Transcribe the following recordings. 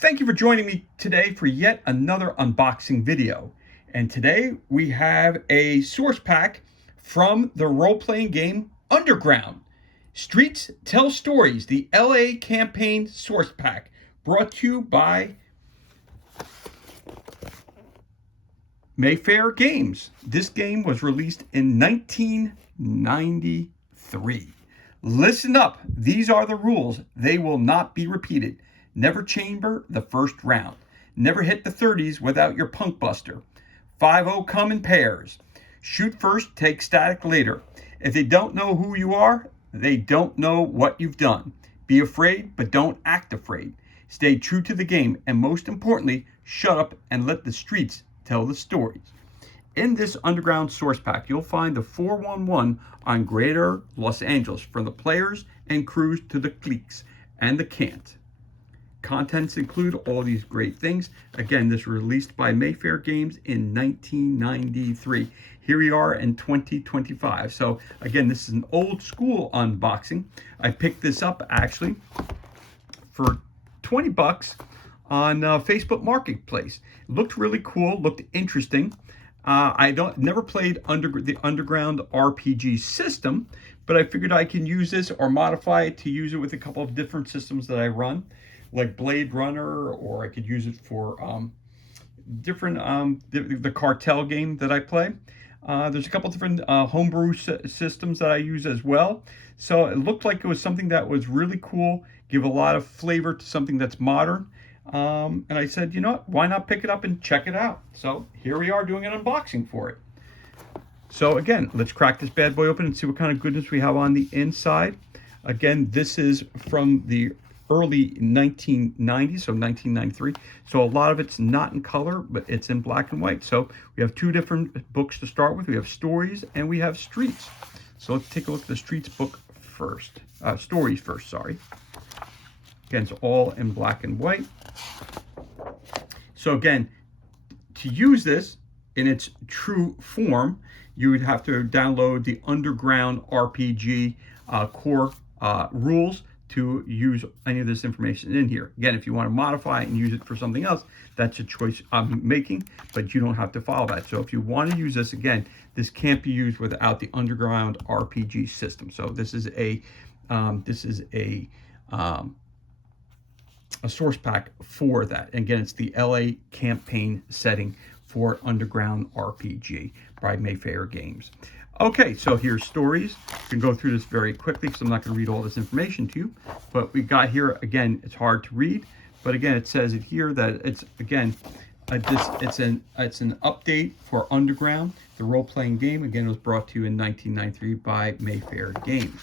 Thank you for joining me today for yet another unboxing video. And today we have a source pack from the role-playing game Underground. Streets Tell Stories, the LA Campaign source pack, brought to you by Mayfair Games. This game was released in 1993. Listen up, these are the rules. They will not be repeated. Never chamber the first round. Never hit the 30s without your punk buster. 5-0 come in pairs. Shoot first, take static later. If they don't know who you are, they don't know what you've done. Be afraid, but don't act afraid. Stay true to the game, and most importantly, shut up and let the streets tell the stories. In this Underground source pack, you'll find the 411 on Greater Los Angeles, from the players and crews to the cliques and the can't. Contents include all these great things. Again, this was released by Mayfair Games in 1993. Here we are in 2025. So again, this is an old school unboxing. I picked this up actually for 20 bucks on Facebook Marketplace. It looked really cool, looked interesting. I never played the Underground RPG system, but I figured I can use this or modify it to use it with a couple of different systems that I run, like Blade Runner, or I could use it for the Cartel game that I play. There's a couple different homebrew systems that I use as well. So it looked like it was something that was really cool, give a lot of flavor to something that's modern. And I said, you know what, why not pick it up and check it out? So here we are doing an unboxing for it. So again, let's crack this bad boy open and see what kind of goodness we have on the inside. Again, this is from the early 1990s, so 1993. So a lot of it's not in color, but it's in black and white. So we have two different books to start with. We have Stories and we have Streets. So let's take a look at the Streets book first. Stories first, sorry. Again, it's all in black and white. So again, to use this in its true form, you would have to download the Underground RPG core rules to use any of this information in here. Again, if you want to modify it and use it for something else, that's a choice I'm making, but you don't have to follow that. So if you want to use this, again, this can't be used without the Underground RPG system. So this is a source pack for that. And again, it's the LA campaign setting for Underground RPG by Mayfair Games. Okay, so here's Stories. You can go through this very quickly because I'm not going to read all this information to you. But we got here, again, it's hard to read. But again, it says it here that it's, again, it's an update for Underground, the role-playing game. Again, it was brought to you in 1993 by Mayfair Games.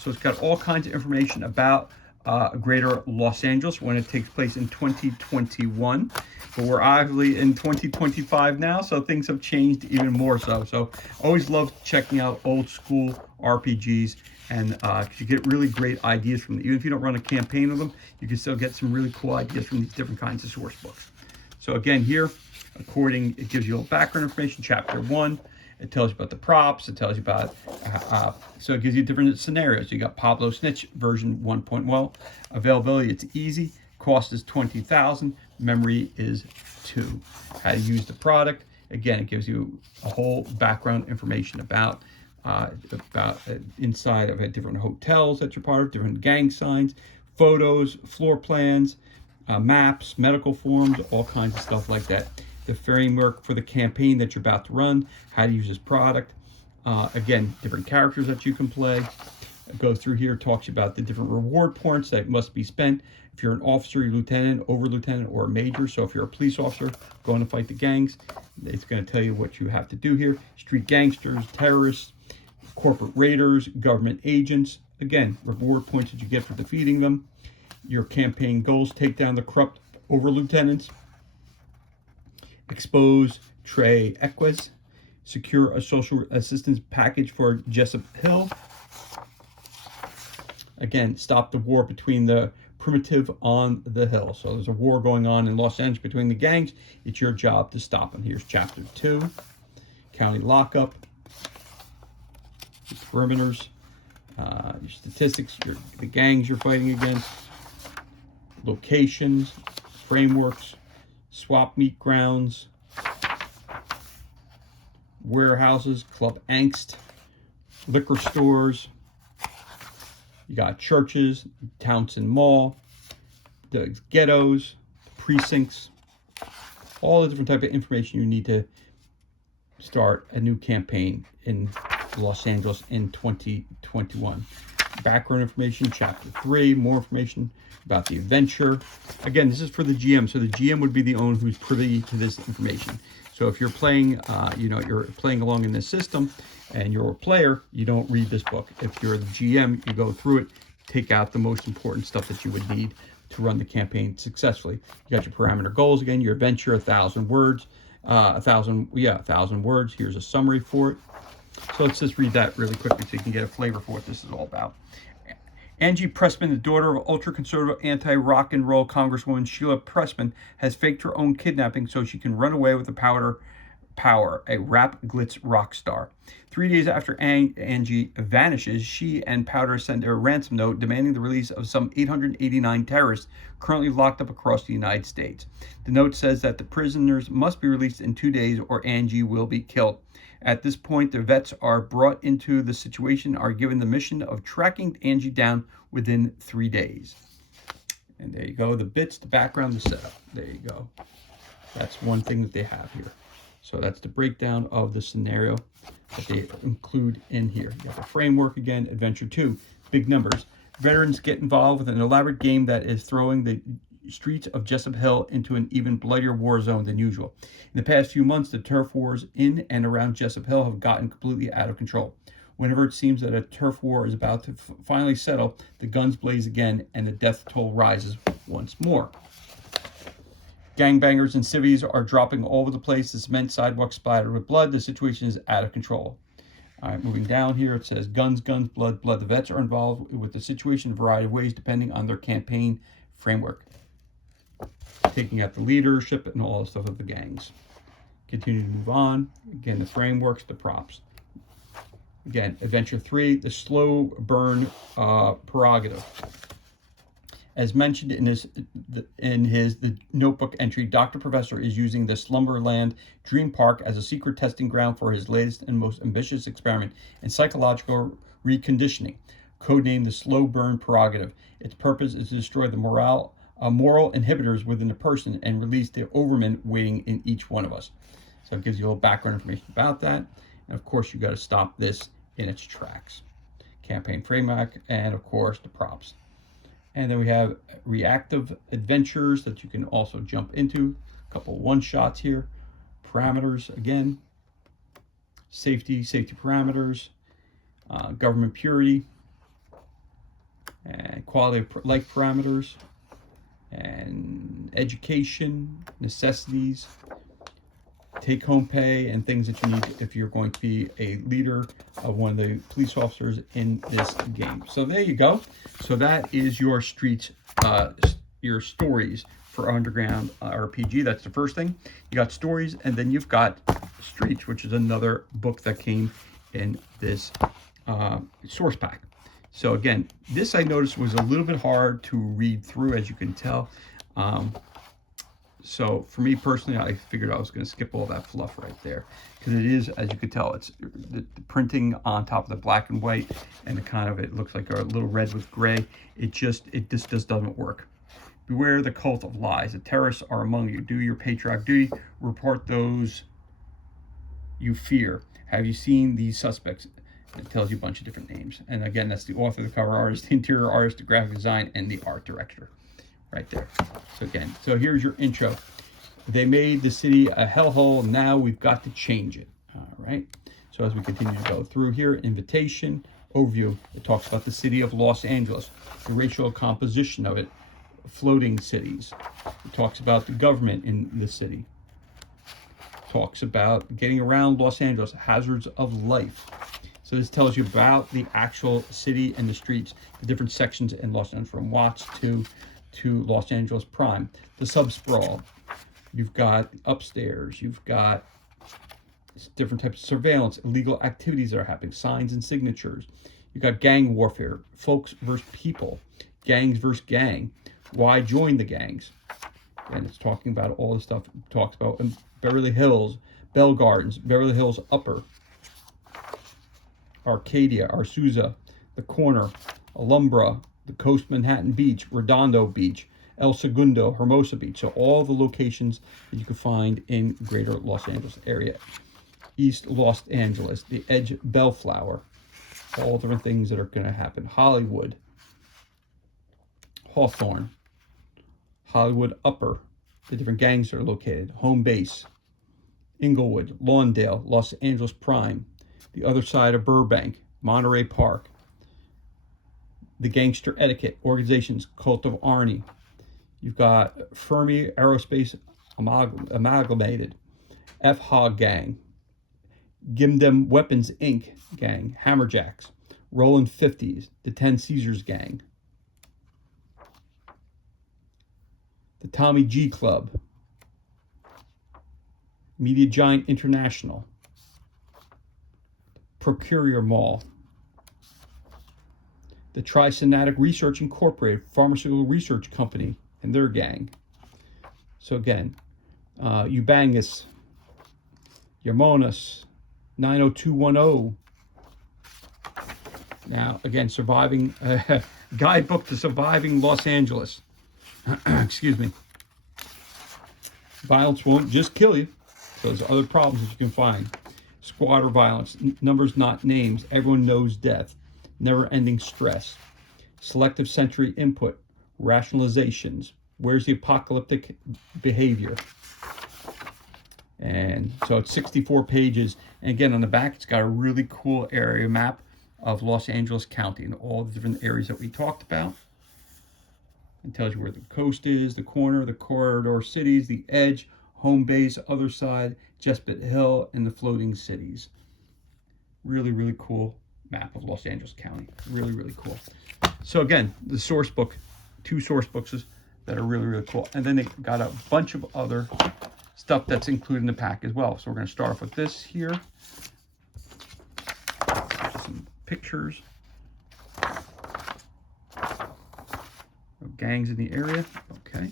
So it's got all kinds of information about Greater Los Angeles when it takes place in 2021, but we're obviously in 2025 now, so things have changed even more so. So always love checking out old school RPGs, and you get really great ideas from them. Even if you don't run a campaign with them, you can still get some really cool ideas from these different kinds of source books. So again, here, it gives you a background information. Chapter 1. It tells you about the props. It tells you about, so it gives you different scenarios. You got Pablo Snitch version 1.1. Availability, it's easy. Cost is $20,000. Memory is 2. How to use the product. Again, it gives you a whole background information about inside of different hotels that you're part of, different gang signs, photos, floor plans, maps, medical forms, all kinds of stuff like that. The framework for the campaign that you're about to run, how to use this product. Again, different characters that you can play. Go through here, talks about the different reward points that must be spent. If you're an officer, you're lieutenant, over lieutenant, or a major. So if you're a police officer going to fight the gangs, it's going to tell you what you have to do here. Street gangsters, terrorists, corporate raiders, government agents. Again, reward points that you get for defeating them. Your campaign goals: take down the corrupt over lieutenants, expose Trey Equez, secure a social assistance package for Jessup Hill. Again, stop the war between the primitive on the hill. So there's a war going on in Los Angeles between the gangs. It's your job to stop them. Here's chapter 2, county lockup, perimeters, your statistics, the gangs you're fighting against, locations, frameworks, swap meet grounds, warehouses, Club Angst, liquor stores. You got churches, Townsend Mall, the ghettos, precincts, all the different type of information you need to start a new campaign in Los Angeles in 2021. Background information, chapter 3, more information about the adventure. Again, this is for the GM, so the GM would be the owner who's privy to this information. So if you're playing, you're playing along in this system and you're a player, you don't read this book. If you're the GM, you go through it, take out the most important stuff that you would need to run the campaign successfully. You got your parameter goals again, your adventure, 1,000 words, 1,000 words. Here's a summary for it. So let's just read that really quickly so you can get a flavor for what this is all about. Angie Pressman, the daughter of ultra-conservative anti-rock and roll Congresswoman Sheila Pressman, has faked her own kidnapping so she can run away with the power, a rap glitz rock star. 3 days after Angie vanishes, she and Powder send a ransom note demanding the release of some 889 terrorists currently locked up across the United States. The note says that the prisoners must be released in 2 days or Angie will be killed. At this point, the vets are brought into the situation, are given the mission of tracking Angie down within 3 days. And there you go, the bits, the background, the setup. There you go. That's one thing that they have here. So that's the breakdown of the scenario that they include in here. You have the framework again, Adventure 2, big numbers. Veterans get involved with an elaborate game that is throwing the streets of Jessup Hill into an even bloodier war zone than usual. In the past few months, the turf wars in and around Jessup Hill have gotten completely out of control. Whenever it seems that a turf war is about to finally settle, the guns blaze again and the death toll rises once more. Gangbangers and civvies are dropping all over the place. The cement sidewalk splattered with blood. The situation is out of control. All right, moving down here, it says guns, guns, blood, blood. The vets are involved with the situation in a variety of ways depending on their campaign framework. Taking out the leadership and all the stuff of the gangs. Continue to move on. Again, the frameworks, the props. Again, Adventure 3, the slow burn prerogative. As mentioned in the notebook entry, Dr. Professor is using the Slumberland Dream Park as a secret testing ground for his latest and most ambitious experiment in psychological reconditioning, codenamed the Slow Burn Prerogative. Its purpose is to destroy the moral inhibitors within a person and release the overman waiting in each one of us. So it gives you a little background information about that. And of course, you got to stop this in its tracks. Campaign framework, and of course, the props. And then we have reactive adventures that you can also jump into. A couple one-shots here. Parameters, again. Safety parameters. Government purity. And quality of life parameters. And education, necessities, take-home pay, and things that you need if you're going to be a leader of one of the police officers in this game. So there you go. So that is your streets, your stories for Underground RPG. That's the first thing. You got stories, and then you've got Streets, which is another book that came in this source pack. So again, this I noticed was a little bit hard to read through, as you can tell. So for me personally, I figured I was going to skip all that fluff right there, because it is, as you can tell, it's the printing on top of the black and white, and it looks like a little red with gray. It just doesn't work. Beware the cult of lies. The terrorists are among you. Do your patriotic duty. Report those you fear. Have you seen these suspects? It tells you a bunch of different names. And again, that's the author, the cover artist, the interior artist, the graphic design, and the art director right there. So again, so here's your intro. They made the city a hellhole. Now we've got to change it. All right. So as we continue to go through here, invitation, overview. It talks about the city of Los Angeles, the racial composition of it, floating cities. It talks about the government in the city. It talks about getting around Los Angeles, hazards of life. So this tells you about the actual city and the streets, the different sections in Los Angeles, from Watts to Los Angeles Prime. The subsprawl. You've got upstairs. You've got different types of surveillance, illegal activities that are happening, signs and signatures. You've got gang warfare, folks versus people, gangs versus gang. Why join the gangs? And it's talking about all the stuff it talks about in Beverly Hills, Bell Gardens, Beverly Hills Upper, Arcadia, Azusa, the Corner, Alhambra, the Coast Manhattan Beach, Redondo Beach, El Segundo, Hermosa Beach. So all the locations that you can find in greater Los Angeles area. East Los Angeles, the Edge Bellflower, all different things that are going to happen. Hollywood, Hawthorne, Hollywood Upper, the different gangs that are located. Home Base, Inglewood, Lawndale, Los Angeles Prime, the other side of Burbank, Monterey Park, the Gangster Etiquette Organizations, Cult of Arnie. You've got Fermi Aerospace Amalgamated, F-Hog Gang, Gimdem Weapons Inc. Gang, Hammerjacks, Roland 50s, the 10 Caesars Gang, the Tommy G Club, Media Giant International, Procurier Mall, the Tri-Synatic Research Incorporated, Pharmaceutical Research Company, and their gang. So again, Ubangus, Yamonas, 90210. Now, again, surviving, guidebook to surviving Los Angeles. Excuse me. Violence won't just kill you. So there's other problems that you can find. Squatter violence, numbers not names, everyone knows death, never-ending stress, selective sensory input, rationalizations, where's the apocalyptic behavior? And so it's 64 pages. And again, on the back, it's got a really cool area map of Los Angeles County and all the different areas that we talked about. It tells you where the coast is, the corner, the corridor cities, the edge, home base, other side, Jespet Hill, and the floating cities. Really, really cool map of Los Angeles County. Really, really cool. So again, the source book, 2 source books that are really, really cool. And then they got a bunch of other stuff that's included in the pack as well. So we're going to start off with this here. Some pictures of gangs in the area. Okay.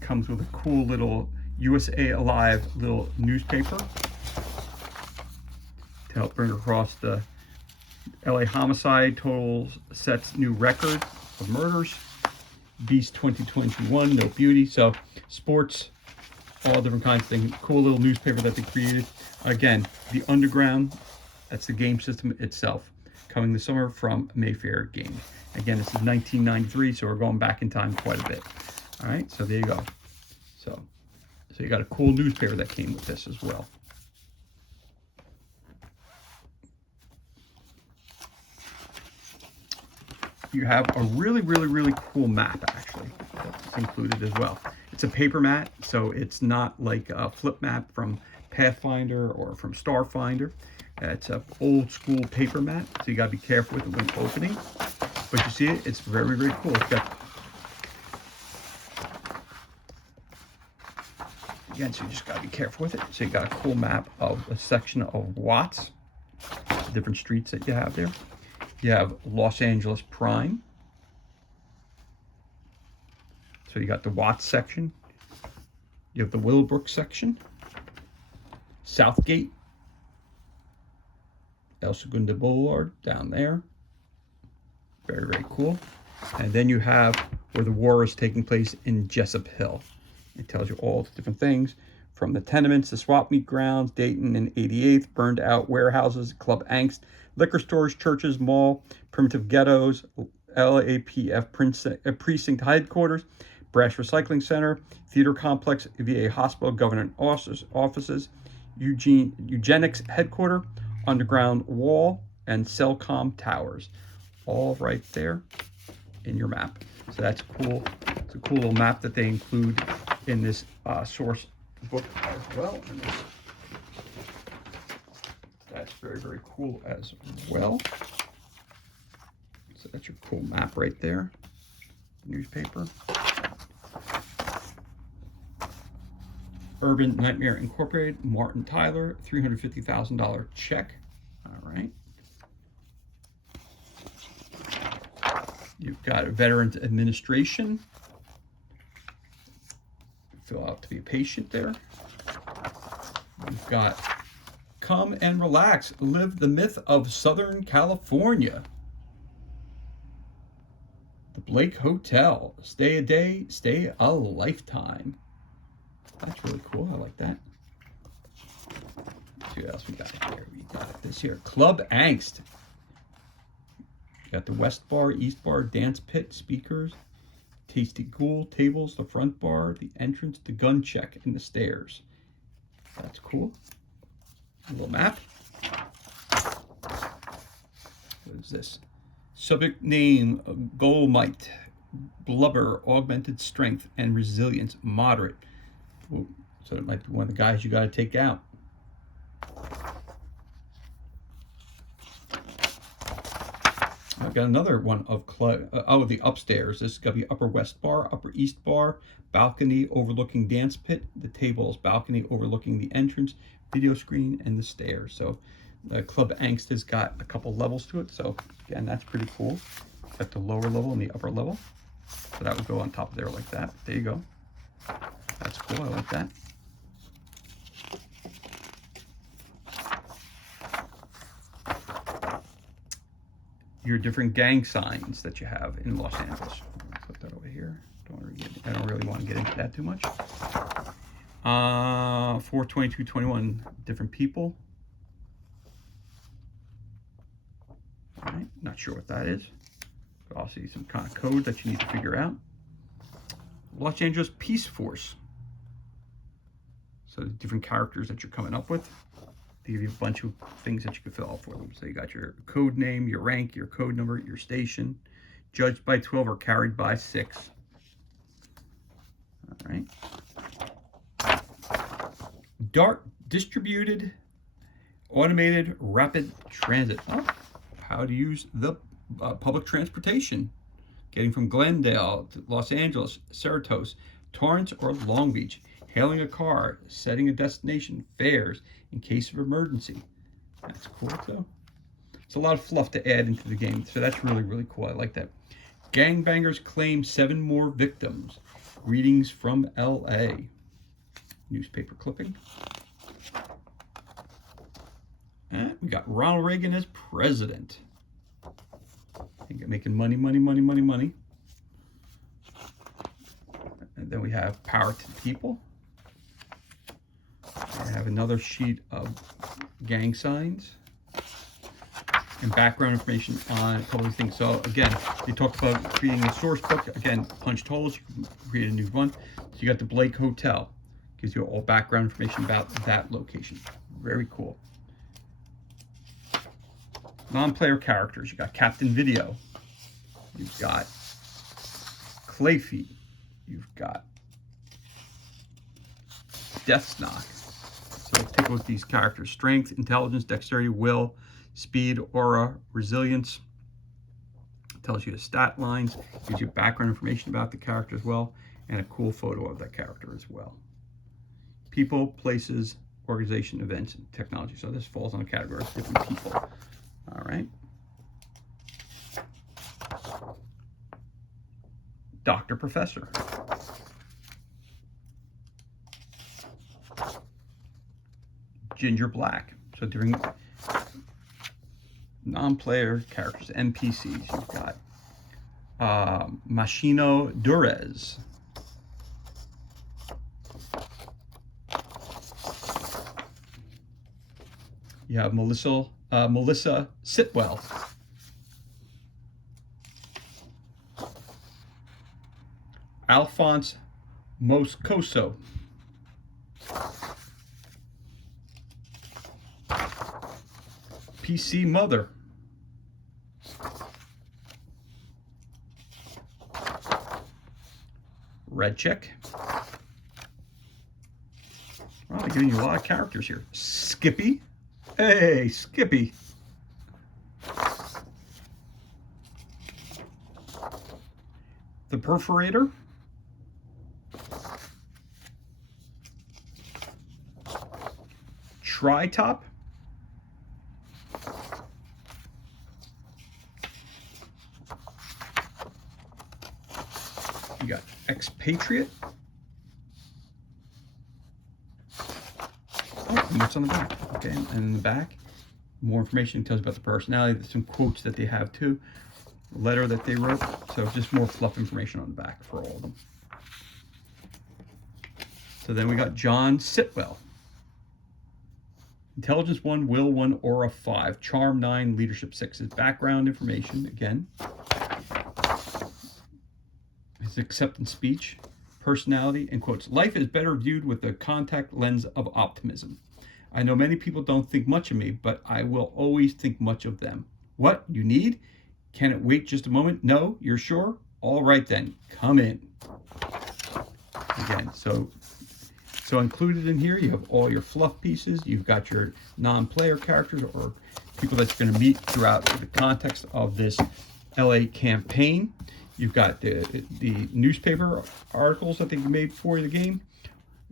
Comes with a cool little USA Alive little newspaper to help bring across the LA homicide totals sets new record of murders. Beast 2021, no beauty. So sports, all different kinds of things. Cool little newspaper that they created. Again, the Underground, that's the game system itself. Coming this summer from Mayfair Games. Again, this is 1993, so we're going back in time quite a bit. All right, so there you go. So you got a cool newspaper that came with this as well. You have a really, really, really cool map, actually, that's included as well. It's a paper mat, so it's not like a flip map from Pathfinder or from Starfinder. It's an old school paper mat, so you got to be careful with it when opening. But you see it, it's very, very cool. It's got, again, so you just got to be careful with it. So you got a cool map of a section of Watts, the different streets that you have there. You have Los Angeles Prime. So you got the Watts section. You have the Willowbrook section. Southgate. El Segundo Boulevard down there. Very, very cool. And then you have where the war is taking place in Jessup Hill. It tells you all the different things from the tenements, the swap meet grounds, Dayton and 88th, burned out warehouses, Club Angst, liquor stores, churches, mall, primitive ghettos, LAPF precinct headquarters, Brash Recycling Center, theater complex, VA hospital, government offices, eugenics headquarters, underground wall, and Cellcom towers. All right there in your map. So that's cool. It's a cool little map that they include in this source book as well. And that's very, very cool as well. So that's your cool map right there. Newspaper. Urban Nightmare Incorporated, Martin Tyler, $350,000 check. All right. You've got Veterans Administration. Fill out to be a patient there. You've got Come and Relax, Live the Myth of Southern California. The Blake Hotel, stay a day, stay a lifetime. That's really cool. I like that. Let's see what else we got here. We got this here. Club Angst. You got the West Bar, East Bar, Dance Pit, speakers, Tasty Ghoul, tables, the front bar, the entrance, the gun check, and the stairs. That's cool. A little map. What is this? Subject name, Golmite, blubber, augmented strength, and resilience, moderate. Ooh, so it might be one of the guys you got to take out. I've got another one of the upstairs. This is going to be Upper West Bar, Upper East Bar, balcony overlooking dance pit, the tables, balcony overlooking the entrance, video screen, and the stairs. So Club Angst has got a couple levels to it. So again, that's pretty cool. Got the lower level and the upper level. So that would go on top of there like that. There you go. That's cool. I like that. Your different gang signs that you have in Los Angeles. Put that over here. I don't really want to get into that too much. 42221 different people. All right, not sure what that is. But I'll see some kind of code that you need to figure out. Los Angeles Peace Force. So the different characters that you're coming up with. They give you a bunch of things that you can fill out for them. So you got your code name, your rank, your code number, your station, judged by 12 or carried by 6. All right. DART, distributed, automated, rapid transit. Oh, how to use the public transportation. Getting from Glendale to Los Angeles, Cerritos, Torrance, or Long Beach. Hailing a car, setting a destination, fares in case of emergency. That's cool too. It's a lot of fluff to add into the game, so that's really, really cool. I like that. Gangbangers claim 7 more victims. Greetings from LA. Newspaper clipping. And we got Ronald Reagan as president. Making money, money, money, money, money. And then we have power to the people. I have another sheet of gang signs and background information on a couple of things. So again, you talked about creating a source book. Again, punched holes, you can create a new one. So you got the Blake Hotel. Gives you all background information about that location. Very cool. Non-player characters. You got Captain Video. You've got Clayfeet. You've got Deathsnock. So let's take a look at these characters. Strength, intelligence, dexterity, will, speed, aura, resilience. Tells you the stat lines. Gives you background information about the character as well. And a cool photo of that character as well. People, places, organization, events, and technology. So this falls on a category of different people. All right. Dr. Professor. Ginger Black. So during non-player characters, NPCs, you've got Machino Durez. You have Melissa Sitwell. Alphonse Moscoso. PC Mother. Red Chick. Wow, they're giving you a lot of characters here. Skippy. Hey, Skippy. The Perforator. Tri-Top. You got Expatriate. Oh, and what's on the back? Okay, and in the back, more information tells you about the personality. There's some quotes that they have too. A letter that they wrote. So just more fluff information on the back for all of them. So then we got John Sitwell. Intelligence 1, Will 1, Aura 5, Charm 9, Leadership 6. His background information again. His acceptance speech, personality, and quotes. Life is better viewed with the contact lens of optimism. I know many people don't think much of me, but I will always think much of them. What you need? Can it wait just a moment? No, you're sure? All right then, come in. Again, so included in here, you have all your fluff pieces. You've got your non-player characters or people that you're going to meet throughout the context of this LA campaign. You've got the newspaper articles that they made for the game,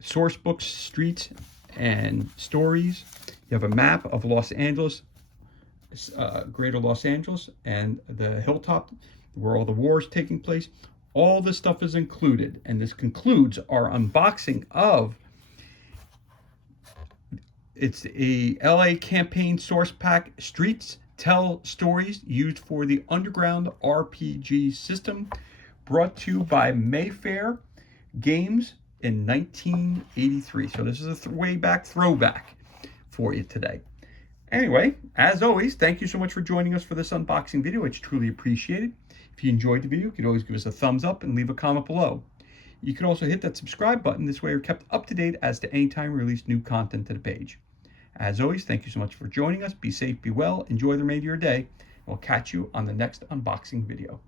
source books, streets, and stories. You have a map of Los Angeles, greater Los Angeles, and the hilltop where all the wars taking place. All this stuff is included, and this concludes our unboxing of it's a LA campaign source pack, Streets Tell Stories, used for the Underground RPG system, brought to you by Mayfair Games in 1983. So this is a way back throwback for you today. Anyway, as always, thank you so much for joining us for this unboxing video. It's truly appreciated. If you enjoyed the video, you could always give us a thumbs up and leave a comment below. You can also hit that subscribe button. This way you're kept up to date as to any time we release new content to the page. As always, thank you so much for joining us. Be safe, be well, enjoy the remainder of your day. We'll catch you on the next unboxing video.